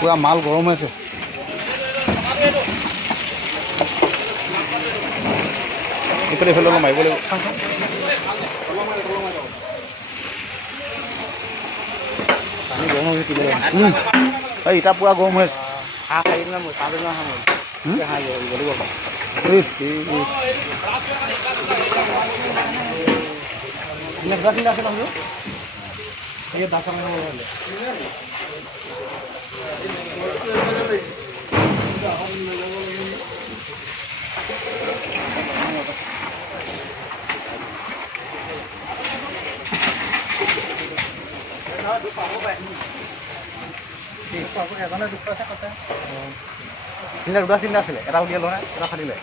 পুৰা মাল গৰম হৈ আছে। এইফালে এইফালে অলপ মাৰিব লাগিব। পানী গৰম হৈ আছে। এই ইটা পুৰা গৰম হৈ আছে। হাঁহ খাই দিলে মই চাহ দিনা হাঁহ গলিব পাৰে। চিন্তা দুটা চিন্তা আছিলে, এটা উলিয়ালো নে এটা ফাটিলে।